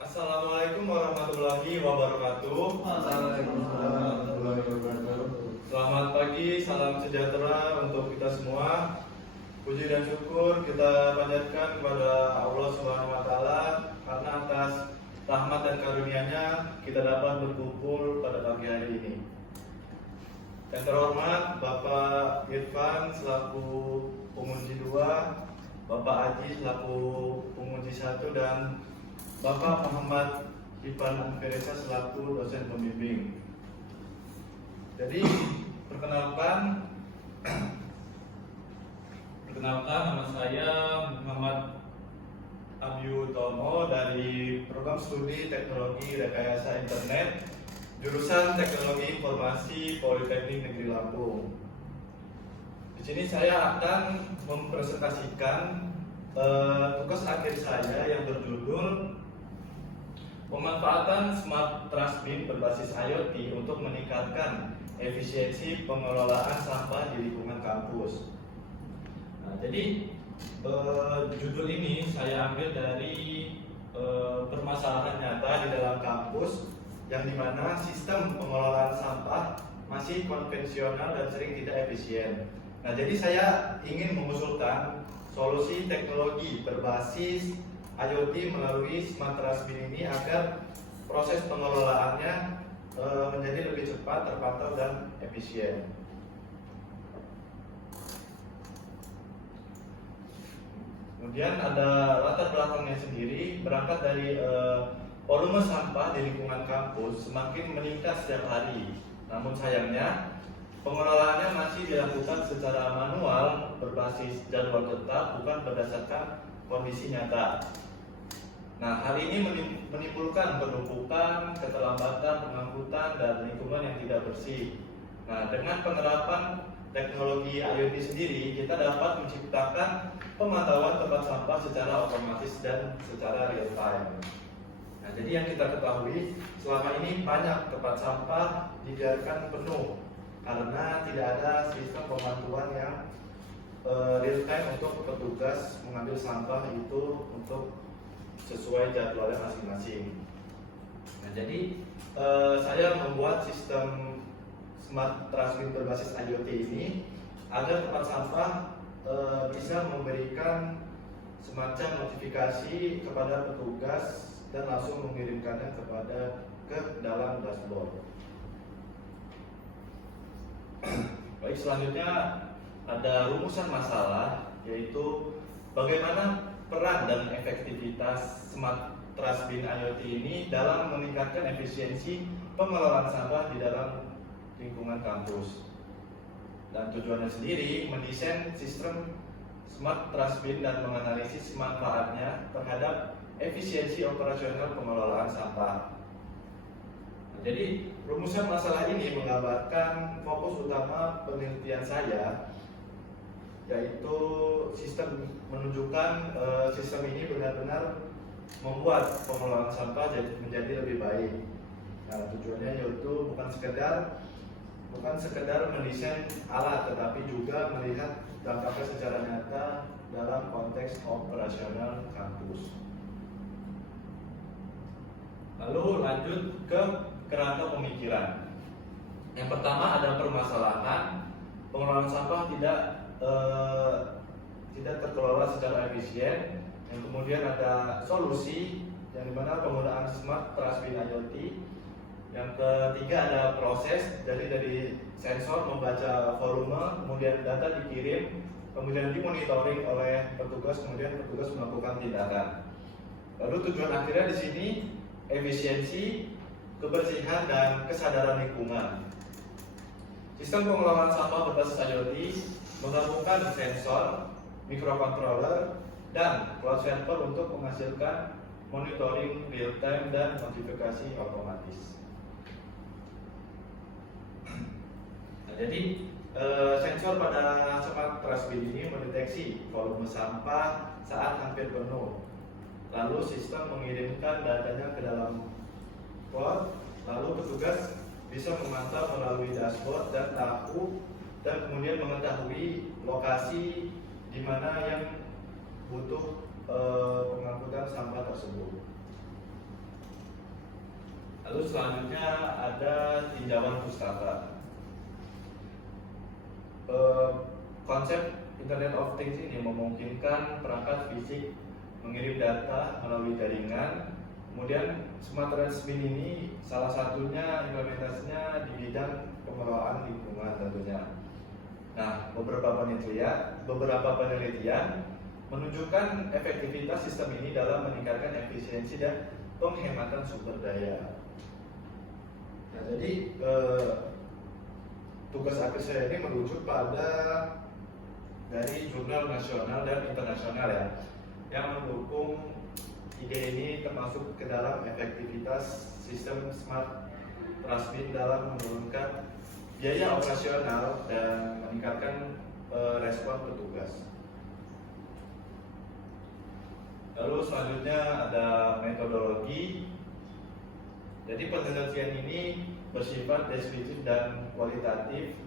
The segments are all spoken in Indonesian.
Assalamualaikum warahmatullahi wabarakatuh. Waalaikumsalam warahmatullahi wabarakatuh. Selamat pagi, salam sejahtera untuk kita semua. Puji dan syukur kita panjatkan kepada Allah Subhanahu wa taala karena atas rahmat dan karunia-Nya kita dapat berkumpul pada pagi hari ini. Yang terhormat Bapak Irfan selaku penguji 2, Bapak Aji selaku penguji 1, dan Bapak Muhammad Ivan Feresa selaku dosen pembimbing. Jadi perkenalkan nama saya Muhammad Abyu Tomo dari program studi Teknologi Rekayasa Internet jurusan Teknologi Informasi Politeknik Negeri Lampung. Di sini saya akan mempresentasikan tugas akhir saya yang berjudul pemanfaatan Smart Trustbin berbasis IoT untuk meningkatkan efisiensi pengelolaan sampah di lingkungan kampus. Nah, jadi judul ini saya ambil dari permasalahan nyata di dalam kampus yang dimana sistem pengelolaan sampah masih konvensional dan sering tidak efisien. Nah, jadi saya ingin mengusulkan solusi teknologi berbasis IoT melalui Smart Trustbin ini agar proses pengelolaannya menjadi lebih cepat, terpantau, dan efisien. Kemudian ada latar belakangnya sendiri, berangkat dari volume sampah di lingkungan kampus semakin meningkat setiap hari. Namun sayangnya pengelolaannya masih dilakukan secara manual berbasis jadwal tetap, bukan berdasarkan kondisi nyata. Nah, hal ini menimbulkan penumpukan, keterlambatan pengangkutan, dan lingkungan yang tidak bersih. Nah, dengan penerapan teknologi IoT sendiri, kita dapat menciptakan pemantauan tempat sampah secara otomatis dan secara real time. Nah, jadi yang kita ketahui, selama ini banyak tempat sampah dibiarkan penuh karena tidak ada sistem pemantauan yang real time untuk petugas mengambil sampah itu untuk sesuai jadwalnya masing-masing. Nah, jadi saya membuat sistem Smart Trustbin berbasis IoT ini agar tempat sampah bisa memberikan semacam notifikasi kepada petugas dan langsung mengirimkannya ke dalam dashboard. Baik, selanjutnya ada rumusan masalah, yaitu bagaimana peran dan efektivitas Smart Trustbin IoT ini dalam meningkatkan efisiensi pengelolaan sampah di dalam lingkungan kampus. Dan tujuannya sendiri mendesain sistem Smart Trustbin dan menganalisis manfaatnya terhadap efisiensi operasional pengelolaan sampah. Nah, jadi rumusan masalah ini menggambarkan fokus utama penelitian saya, yaitu sistem menunjukkan sistem ini benar-benar membuat pengelolaan sampah menjadi lebih baik. Nah, tujuannya yaitu bukan sekedar mendesain alat, tetapi juga melihat dampaknya secara nyata dalam konteks operasional kampus. Lalu lanjut ke kerangka pemikiran. Yang pertama ada permasalahan pengelolaan sampah tidak terkelola secara efisien. Yang kemudian ada solusi yang dimana penggunaan Smart Trustbin IoT. Yang ketiga ada proses, jadi dari sensor membaca volume, kemudian data dikirim, kemudian dimonitoring oleh petugas, kemudian petugas melakukan tindakan. Lalu tujuan akhirnya di sini efisiensi, kebersihan, dan kesadaran lingkungan. Sistem pengelolaan sampah berbasis IoT menggabungkan sensor, microcontroller, dan cloud server untuk menghasilkan monitoring real time dan notifikasi otomatis. Nah, jadi sensor pada Smart Trustbin ini mendeteksi volume sampah saat hampir penuh. Lalu sistem mengirimkan datanya ke dalam cloud, lalu petugas bisa memantau melalui dashboard dan kemudian mengetahui lokasi di mana yang butuh pengangkutan sampah tersebut. Lalu selanjutnya ada tinjauan pustaka. Konsep Internet of Things ini memungkinkan perangkat fisik mengirim data melalui jaringan. Kemudian smart transmit ini salah satunya implementasinya di bidang pengelolaan lingkungan tentunya. Nah, beberapa penelitian menunjukkan efektivitas sistem ini dalam meningkatkan efisiensi dan penghematan sumber daya. Nah, jadi tugas akhir saya ini merujuk pada dari jurnal nasional dan internasional ya, yang mendukung ide ini, termasuk ke dalam efektivitas sistem smart transmit dalam menurunkan biaya operasional dan meningkatkan respon petugas. Lalu selanjutnya ada metodologi. Jadi penelitian ini bersifat deskriptif dan kualitatif.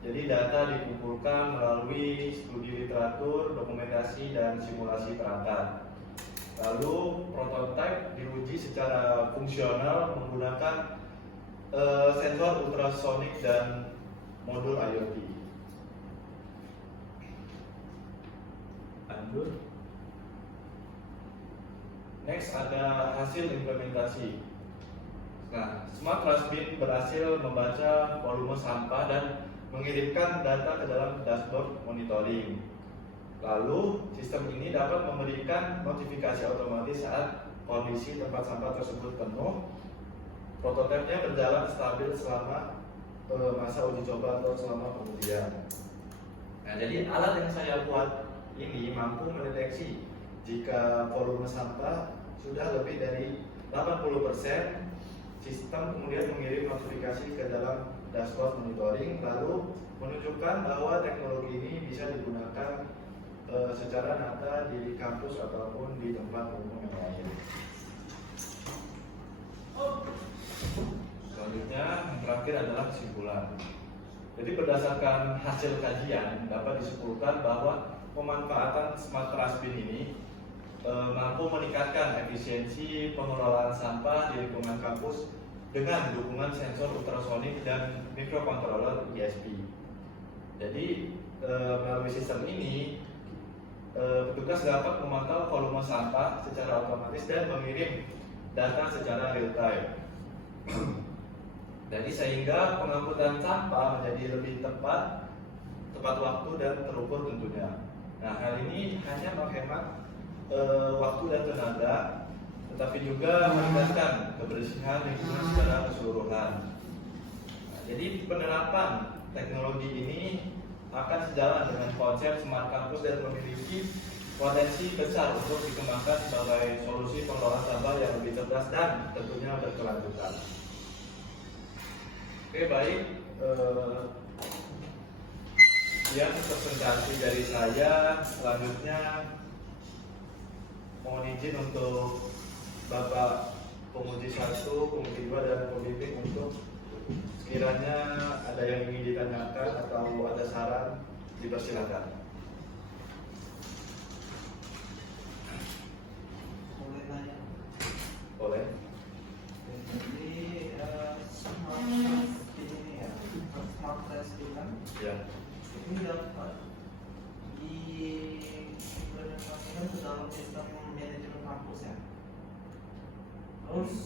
Jadi data dikumpulkan melalui studi literatur, dokumentasi, dan simulasi perangkat. Lalu prototipe diuji secara fungsional menggunakan sensor ultrasonik dan modul IoT. Lanjut. Next ada hasil implementasi. Nah, smart transmit berhasil membaca volume sampah dan mengirimkan data ke dalam dashboard monitoring. Lalu, sistem ini dapat memberikan notifikasi otomatis saat kondisi tempat sampah tersebut penuh. Prototipenya berjalan stabil selama masa uji coba atau selama pengujian. Nah, jadi alat yang saya buat ini mampu mendeteksi jika volume sampah sudah lebih dari 80%. Sistem kemudian mengirim notifikasi ke dalam dashboard monitoring, lalu menunjukkan bahwa teknologi ini bisa digunakan secara nyata di kampus ataupun di tempat umum yang lain. Selanjutnya, yang terakhir adalah kesimpulan. Jadi berdasarkan hasil kajian dapat disimpulkan bahwa pemanfaatan smart transmit ini mampu meningkatkan efisiensi pengelolaan sampah di lingkungan kampus dengan dukungan sensor ultrasonik dan microcontroller ISP. Jadi melalui sistem ini petugas dapat memantau volume sampah secara otomatis dan mengirim data secara real time. Jadi sehingga pengangkutan sampah menjadi lebih tepat waktu dan terukur tentunya. Nah, hal ini hanya menghemat waktu dan tenaga, tetapi juga meningkatkan kebersihan lingkungan secara keseluruhan. Nah, jadi penerapan teknologi ini akan sejalan dengan konsep smart campus dan memiliki potensi besar untuk dikembangkan sebagai solusi pengelolaan sampah yang lebih cerdas dan tentunya berkelanjutan. Oke, baik. Sekian presentasi dari saya. Selanjutnya mohon izin untuk Bapak Penguji 1, Penguji 2, dan pembimbing untuk sekiranya ada yang ingin ditanyakan atau ada saran, dipersilakan. Boleh tanya? Boleh. Jadi smart ini ya, smart test itu kan Ya. ini dapat diimplementasikan ke dalam sistem manajemen kampus ya. Terus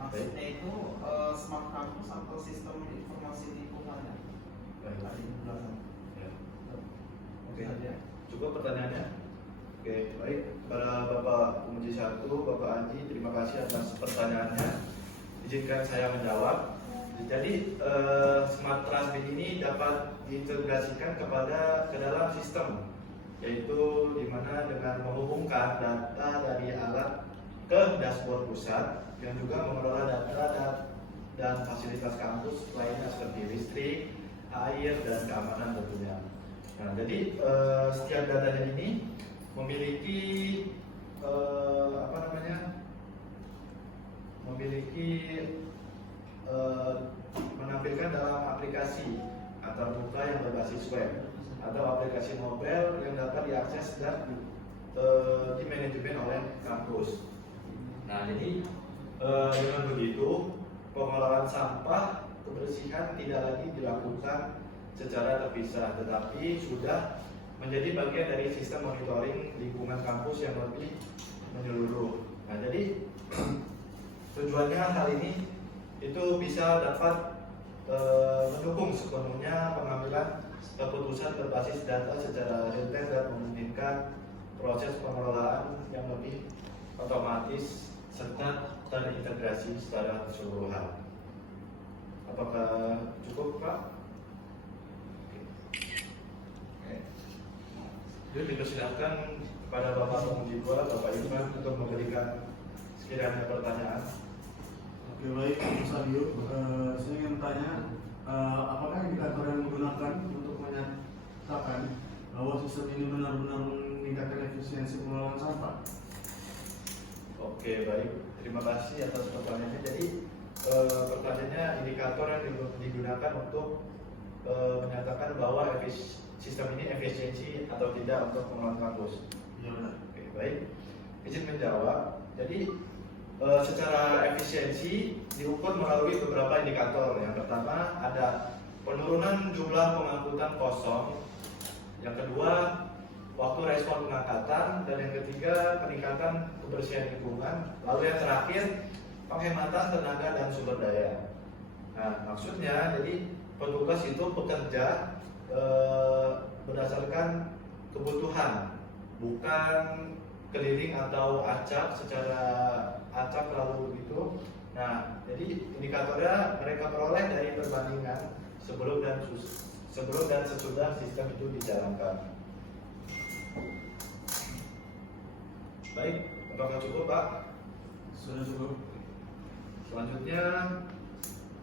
maksudnya itu smart kampus atau sistem informasi lingkungan ya? Tadi di belakang. Ya. Oke saja. Cukup pertanyaannya? Oke, baik. Para Bapak Penguji 1, Bapak Haji, terima kasih atas pertanyaannya. Izinkan saya menjawab. Jadi smart transmit ini dapat diintegrasikan ke dalam sistem, yaitu dimana dengan menghubungkan data dari alat ke dashboard pusat yang juga mengelola data dan fasilitas kampus lainnya seperti listrik, air, dan keamanan tentunya. Nah, jadi setiap datanya ini memiliki menampilkan dalam aplikasi antarmuka yang berbasis web atau aplikasi mobile yang dapat diakses dan dimanajemen oleh kampus. Nah, jadi Dengan begitu, pengelolaan sampah kebersihan tidak lagi dilakukan secara terpisah, tetapi sudah menjadi bagian dari sistem monitoring lingkungan kampus yang lebih menyeluruh. Nah, jadi tujuannya hal ini itu bisa dapat mendukung sepenuhnya pengambilan keputusan berbasis data secara real time dan memungkinkan proses pengelolaan yang lebih otomatis serta terintegrasi secara keseluruhan. Apakah cukup, Pak? Oke. Jadi dipersilakan kepada Bapak Mujibwa, Bapak Iman untuk memberikan sekiranya pertanyaan. Oke, baik, Mas Aryo. Saya ingin bertanya, apakah indikator yang digunakan untuk menyatakan bahwa sistem ini benar-benar meningkatkan efisiensi pengelolaan sampah? Oke, baik. Terima kasih atas pertanyaannya. Jadi pertanyaannya indikator yang digunakan untuk menyatakan bahwa sistem ini efisiensi atau tidak untuk pengelolaan kampus. Iya benar. Oke, baik. Izin menjawab. Jadi secara efisiensi diukur melalui beberapa indikator. Yang pertama ada penurunan jumlah pengangkutan kosong. Yang kedua waktu respon pengangkatan, dan yang ketiga peningkatan kebersihan lingkungan. Lalu yang terakhir penghematan tenaga dan sumber daya. Nah, maksudnya jadi petugas itu bekerja berdasarkan kebutuhan, bukan keliling atau acak secara acak lalu begitu. Nah, jadi indikatornya mereka peroleh dari perbandingan sebelum dan sesudah sistem itu dijalankan. Baik, apakah cukup, Pak? Sudah cukup. Selanjutnya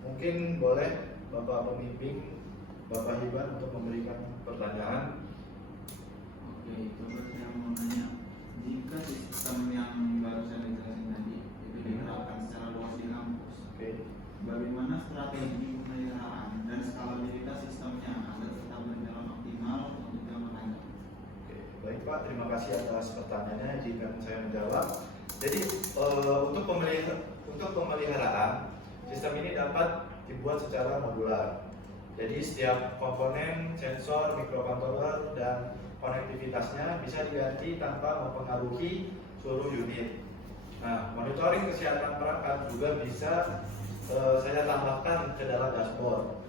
mungkin boleh Bapak pembimbing, Bapak Hiban untuk memberikan pertanyaan. Oke, coba saya mau nanya, jika sistem yang baru saya jelasin tadi itu diterapkan secara luas di kampus, Oke. bagaimana strategi pemeliharaan dan skalabilitas sistemnya agar tetap berjalan optimal untuk jangka panjang? Oke, baik Pak, terima kasih atas pertanyaannya. Izinkan saya menjawab. Jadi untuk pemeliharaan sistem ini dapat dibuat secara modular. Jadi setiap komponen, sensor, microcontroller, dan konektivitasnya bisa diganti tanpa mempengaruhi seluruh unit. Nah, monitoring kesehatan perangkat juga bisa saya tambahkan ke dalam dashboard.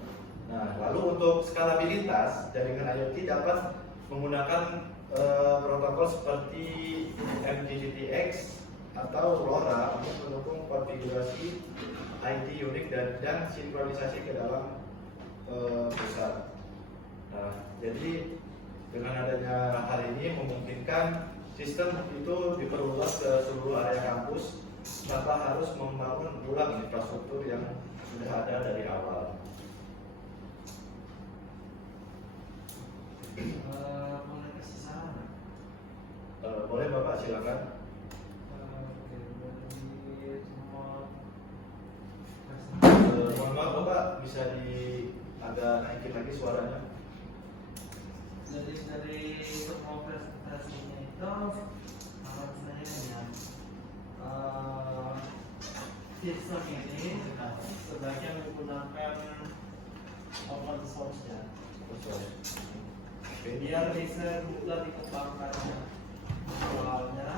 Nah, lalu untuk skalabilitas, jaringan IoT dapat menggunakan protokol seperti MQTT-X atau LoRa untuk mendukung konfigurasi IT unik dan sinkronisasi ke dalam pusat. Nah, jadi dengan adanya hal ini memungkinkan sistem itu diperluas ke seluruh area kampus tanpa harus membangun ulang infrastruktur yang sudah ada dari awal. Boleh kasih saran? Boleh Bapak, silakan. Oke, dari semua Mohon maaf Bapak, bisa agak naikin lagi suaranya. dari semua presentasinya itu menurut saya ya sistem ini sebaiknya menggunakan open source ya, Oke. biar bisa mudah dikembangkannya. Soalnya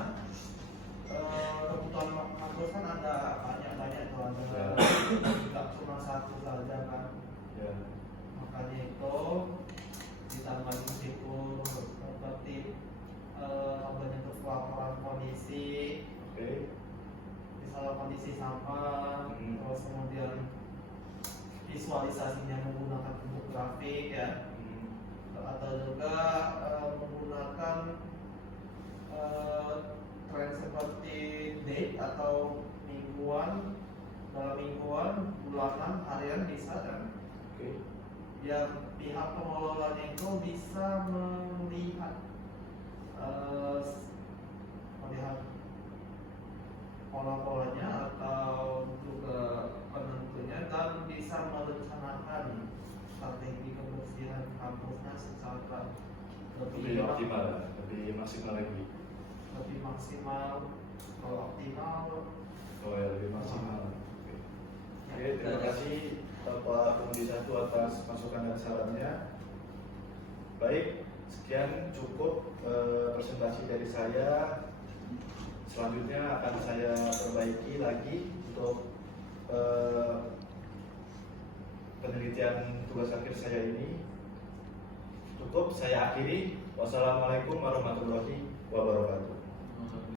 kebutuhan kampus kan ada banyak tuh, ada tidak cuma satu saja kan. Ya. Makanya itu ditambah risiko seperti bentuk pelaporan kondisi, Oke. misalnya kondisi sampah, terus kemudian visualisasinya menggunakan bentuk grafik ya, atau juga menggunakan tren seperti date atau mingguan, dalam mingguan, bulanan, harian bisa kan, Oke. biar pihak pengelolanya itu bisa melihat pola-polanya atau juga penentunya dan bisa merencanakan strategi kebersihan kampusnya secara Lebih optimal, lebih maksimal lagi. lebih maksimal, kalau optimal Oh ya, lebih maksimal. masukan dan sarannya. Baik, sekian cukup presentasi dari saya. Selanjutnya akan saya perbaiki lagi untuk penelitian tugas akhir saya ini. Cukup saya akhiri. Wassalamualaikum warahmatullahi wabarakatuh.